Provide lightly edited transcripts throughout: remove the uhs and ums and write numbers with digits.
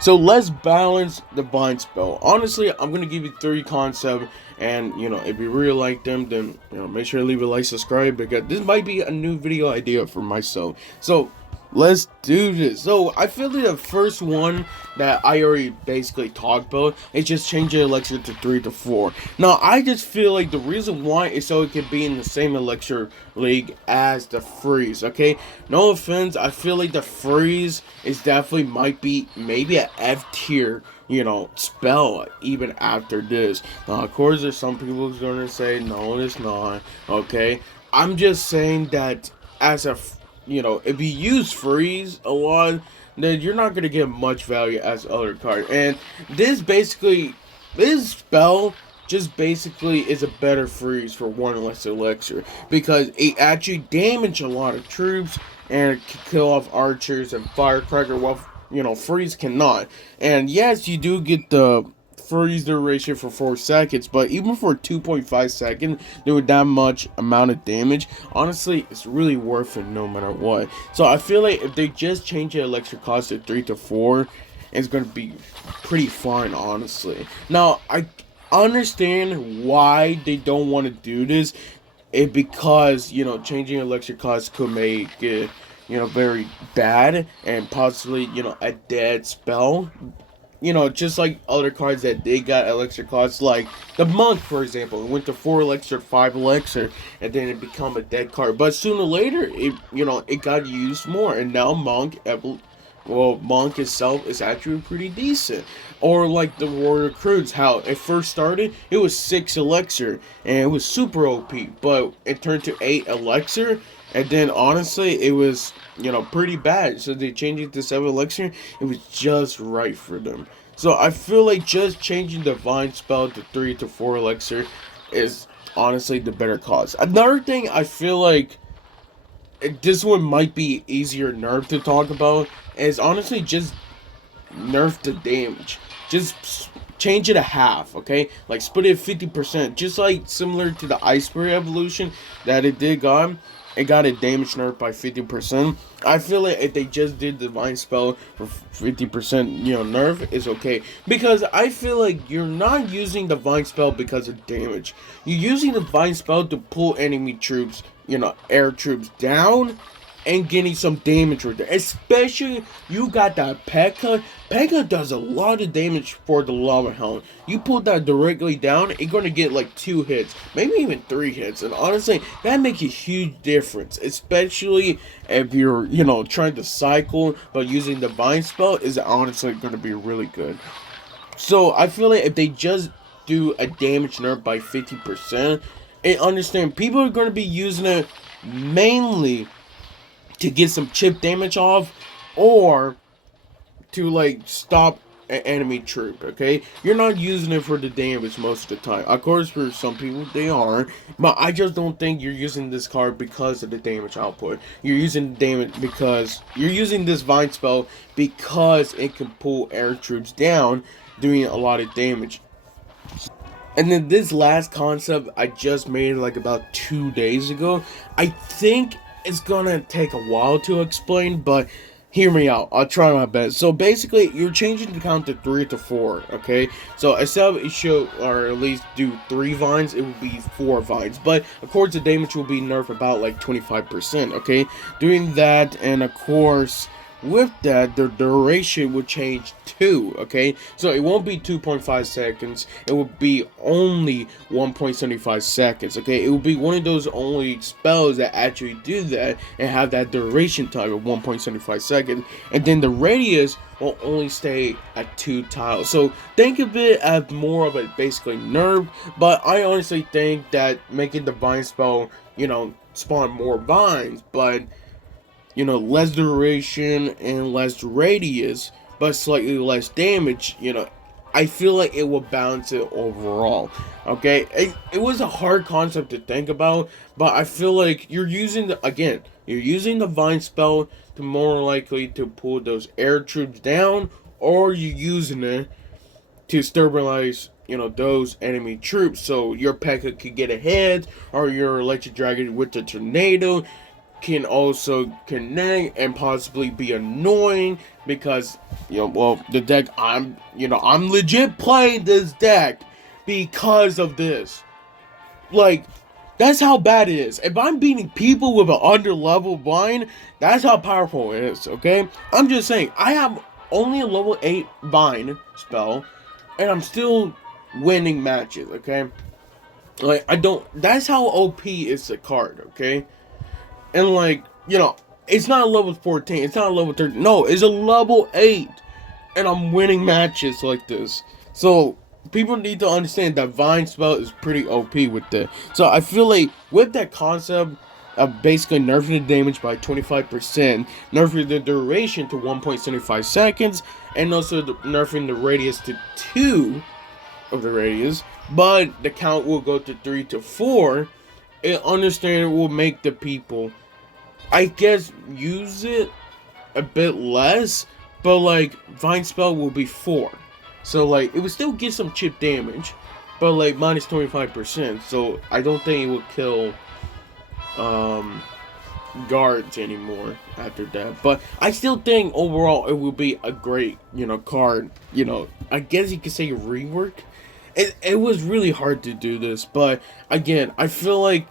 So let's balance the Vine spell. Honestly, I'm gonna give you three concepts, and if you really like them, then make sure to leave a like, subscribe, because this might be a new video idea for myself. So let's do this. So I feel like the first one that I already basically talked about is just changing elixir to 3 to 4. Now I just feel like the reason why is so it can be in the same elixir league as the freeze. Okay, no offense, I feel like the freeze is definitely might be maybe a F tier, spell even after this. Now, of course, there's some people who's gonna say no, it's not. Okay, I'm just saying that as a, if you use freeze a lot, then you're not gonna get much value as other card. And this basically, this spell just basically is a better freeze for one less elixir because it actually damage a lot of troops and it can kill off archers and firecracker while freeze cannot. And yes, you do get the freeze duration for 4 seconds, but even for 2.5 seconds doing that much amount of damage, honestly, it's really worth it no matter what. So I feel like if they just change the elixir cost to 3 to 4, it's gonna be pretty fine, honestly. Now I understand why they don't want to do this, because changing elixir costs could make it very bad and possibly a dead spell. Just like other cards that they got elixir costs, like the monk, for example, it went to 4 elixir, 5 elixir, and then it become a dead card. But sooner or later, it got used more, and now monk itself is actually pretty decent. Or like the warrior recruits, how it first started, it was 6 elixir and it was super OP, but it turned to 8 elixir, and then honestly, it was pretty bad. So they changed it to 7 elixir. It was just right for them. So I feel like just changing the vine spell to 3 to 4 elixir is honestly the better cause. Another thing I feel like this one might be easier nerf to talk about is honestly just nerf the damage. Just change it a half, okay? Like split it 50%, just like similar to the Ice Spirit evolution that it did got. It got a damage nerf by 50%. I feel like if they just did the Divine Spell for 50%, nerf is okay. Because I feel like you're not using the Divine Spell because of damage. You're using the Divine Spell to pull enemy troops, air troops down and getting some damage with it. Especially you got that P.E.K.K.A. P.E.K.K.A does a lot of damage for the Lava Hound. You put that directly down, it's gonna get like 2 hits, maybe even 3 hits. And honestly, that makes a huge difference. Especially if you're, trying to cycle but using the Vine spell is honestly gonna be really good. So I feel like if they just do a damage nerf by 50%, and understand people are gonna be using it mainly to get some chip damage off or to like stop an enemy troop. Okay, you're not using it for the damage most of the time. Of course, for some people they are, but I just don't think you're using this card because of the damage output. You're using damage because you're using this vine spell because it can pull air troops down, doing a lot of damage. And then this last concept I just made like about 2 days ago. I think it's gonna take a while to explain, but hear me out. I'll try my best. So basically, you're changing the count to 3 to 4. Okay. So instead of it show or at least do 3 vines, it would be 4 vines. But of course, the damage will be nerfed about like 25%. Okay. Doing that, and of course, with that, the duration will change too, okay? So it won't be 2.5 seconds, it will be only 1.75 seconds, okay? It will be one of those only spells that actually do that and have that duration time of 1.75 seconds, and then the radius will only stay at 2 tiles. So think of it as more of a basically nerf, but I honestly think that making the vine spell, spawn more vines, but less duration and less radius, but slightly less damage, I feel like it will balance it overall. Okay, it was a hard concept to think about, but I feel like you're using the vine spell to more likely to pull those air troops down, or you're using it to stabilize those enemy troops so your P.E.K.K.A could get ahead, or your electric dragon with the tornado can also connect and possibly be annoying because, well, the deck I'm legit playing this deck because of this. Like, that's how bad it is. If I'm beating people with an under-level Vine, that's how powerful it is, okay? I'm just saying, I have only a level 8 Vine spell, and I'm still winning matches, okay? Like, that's how OP is the card, okay? And, like, it's not a level 14, it's not a level 13, no, it's a level 8, and I'm winning matches like this. So, people need to understand that Vine spell is pretty OP with that. So I feel like with that concept of basically nerfing the damage by 25%, nerfing the duration to 1.75 seconds, and also nerfing the radius to 2 of the radius, but the count will go to 3 to 4, it will make the people, I guess, use it a bit less, but like Vine spell will be 4. So, like, it would still get some chip damage, but, like, minus 25%. So, I don't think it would kill, guards anymore after that. But I still think, overall, it will be a great, card. I guess you could say rework. It was really hard to do this, but, again, I feel like,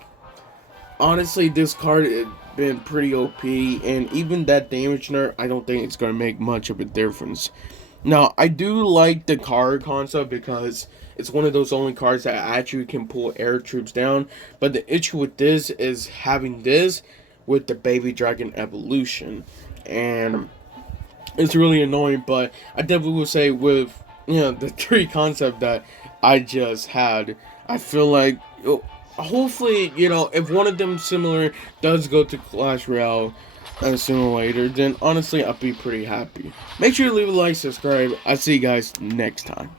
honestly, this card has been pretty OP, and even that damage nerf, I don't think it's going to make much of a difference. Now, I do like the card concept because it's one of those only cards that actually can pull air troops down. But the issue with this is having this with the Baby Dragon evolution. And it's really annoying, but I definitely would say with, the 3 concept that I just had, I feel like, hopefully, if one of them similar does go to Clash Royale, sooner or later, then honestly, I'll be pretty happy. Make sure to leave a like, subscribe. I'll see you guys next time.